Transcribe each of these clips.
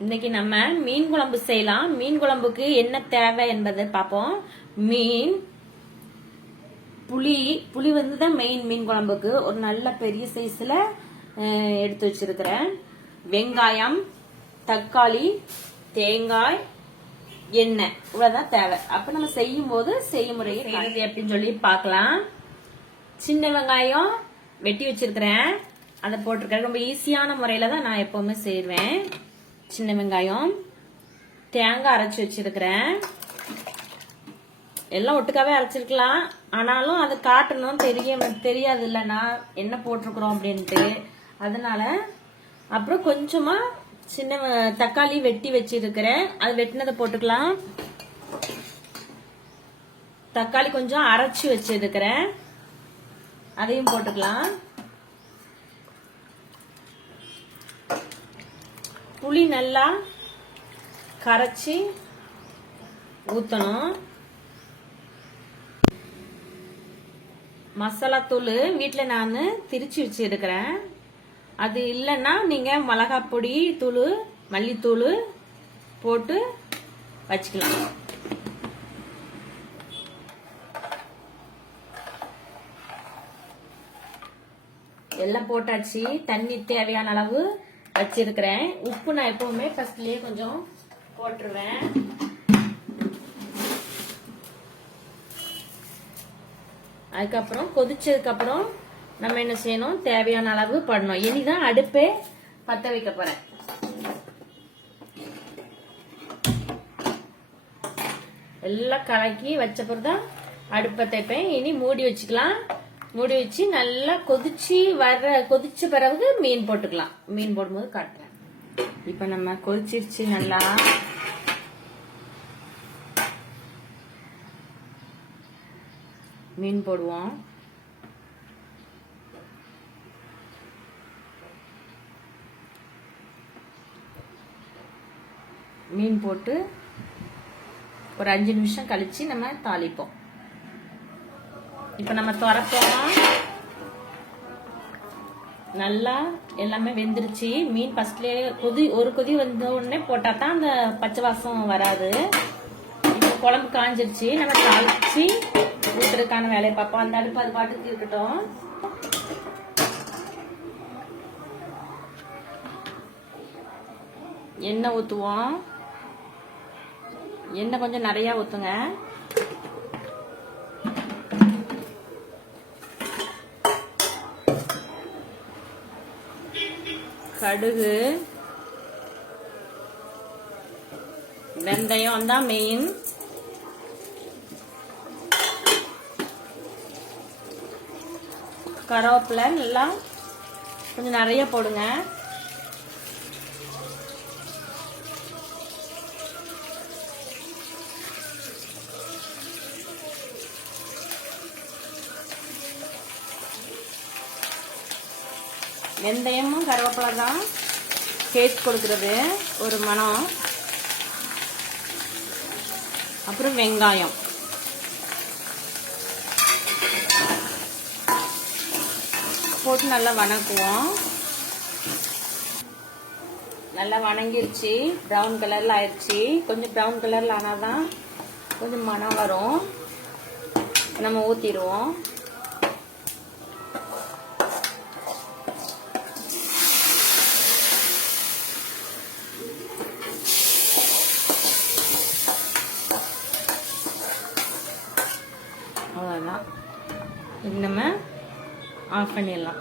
இன்னைக்கு நம்ம மீன் குழம்பு செய்யலாம். மீன் குழம்புக்கு என்ன தேவை என்பதை பார்ப்போம். மீன் புளி புளி வந்து தான் மெயின் மீன் குழம்புக்கு. ஒரு நல்ல பெரிய சைஸ்ல எடுத்து வச்சிருக்கிறேன். வெங்காயம் தக்காளி தேங்காய் எண்ணெய். இவ்வளவுதான் தேவை. அப்ப நம்ம செய்யும் போது செய்முறையை செய்யறது எப்படின்னு சொல்லி பார்க்கலாம். சின்ன வெங்காயம் வெட்டி வச்சிருக்கிறேன். அதை போட்டிருக்கேன். ரொம்ப ஈஸியான முறையில தான் நான் எப்பவுமே செய்வேன். சின்ன வெங்காயம் தேங்காய் அரைச்சி வச்சிருக்கிறேன். எல்லாம் ஒட்டுக்காவே அரைச்சிருக்கலாம். ஆனாலும் அது காட்டணும் தெரிய தெரியாது இல்ல என்ன போட்டிருக்கிறோம் அப்படின்ட்டு. அதனால அப்புறம் கொஞ்சமா சின்ன தக்காளி வெட்டி வச்சிருக்கிறேன். அது வெட்டினதை போட்டுக்கலாம். தக்காளி கொஞ்சம் அரைச்சி வச்சிருக்கிறேன். அதையும் போட்டுக்கலாம். புளி நல்லா கரைச்சி ஊற்றணும் மசாலா தூள் வீட்டில் நான் திரிச்சு வச்சிருக்கிறேன் அது இல்லைன்னா நீங்கள் மிளகா பொடி தூள் மல்லித்தூள் போட்டு வச்சுக்கலாம். எல்லாம் போட்டாச்சு. தண்ணி தேவையான அளவு வச்சிருக்கிறேன். உப்பு நான் எப்பவுமே ஃபர்ஸ்ட்லயே கொஞ்சம் போட்டுருவேன். அதுக்கப்புறம் கொதிச்சதுக்கு அப்புறம் நம்ம என்ன செய்யணும்? தேவையான அளவு பண்ணணும். இனிதான் அடுப்பே பத்த வைக்க போறேன். எல்லாம் கலக்கி வச்ச பிறகு தான் அடுப்பை தைப்பேன் இனி மூடி வச்சுக்கலாம். மூடி வச்சு நல்லா கொதிச்சு வர்ற கொதிச்ச பிறகு மீன் போட்டுக்கலாம். மீன் போடும்போது காட்டுறேன். இப்போ நம்ம கொதிச்சிருச்சு நல்லா. மீன் போடுவோம். மீன் போட்டு ஒரு அஞ்சு நிமிஷம் கழிச்சு நம்ம தாளிப்போம். இப்போ நம்ம திறப்போம் நல்லா எல்லாமே வெந்துருச்சு. மீன் ஃபர்ஸ்ட்லேயே கொதி ஒரு கொதி வந்த உடனே போட்டால் தான் அந்த பச்சை வாசம் வராது. இப்போ குழம்பு காஞ்சிருச்சு. நம்ம தாளிச்சு ஊற்றுறதுக்கான வேலையை பார்ப்போம். அந்த அடுப்பு அது பாட்டுக்கு இருக்கட்டும். எண்ணெய் ஊற்றுவோம் எண்ணெய் கொஞ்சம் நிறையா ஊற்றுங்க கடுகு வெந்தயம் தான் மெயின் கருவேப்பிலை நல்லா கொஞ்சம் நிறைய போடுங்க. வெந்தயமும் கருவேப்பிலை தான் டேஸ்ட் கொடுக்கறது. ஒரு மணம். அப்புறம் வெங்காயம். போட்டு நல்லா வணக்குவோம். நல்லா வணங்கிருச்சு. ப்ரௌன் கலர்ல ஆயிடுச்சு கொஞ்சம் ப்ரௌன் கலர்ல ஆனாதான் கொஞ்சம் மனம் வரும். நம்ம ஊத்திடுவோம். அவ்வளோதான் இது நம்ம ஆஃப் பண்ணிடலாம்.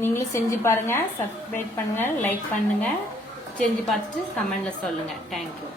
நீங்களும் செஞ்சு பாருங்கள் சப்ஸ்கிரைப் பண்ணுங்கள் லைக் பண்ணுங்கள் செஞ்சு பார்த்துட்டு கமெண்டில் சொல்லுங்கள் தேங்க்யூ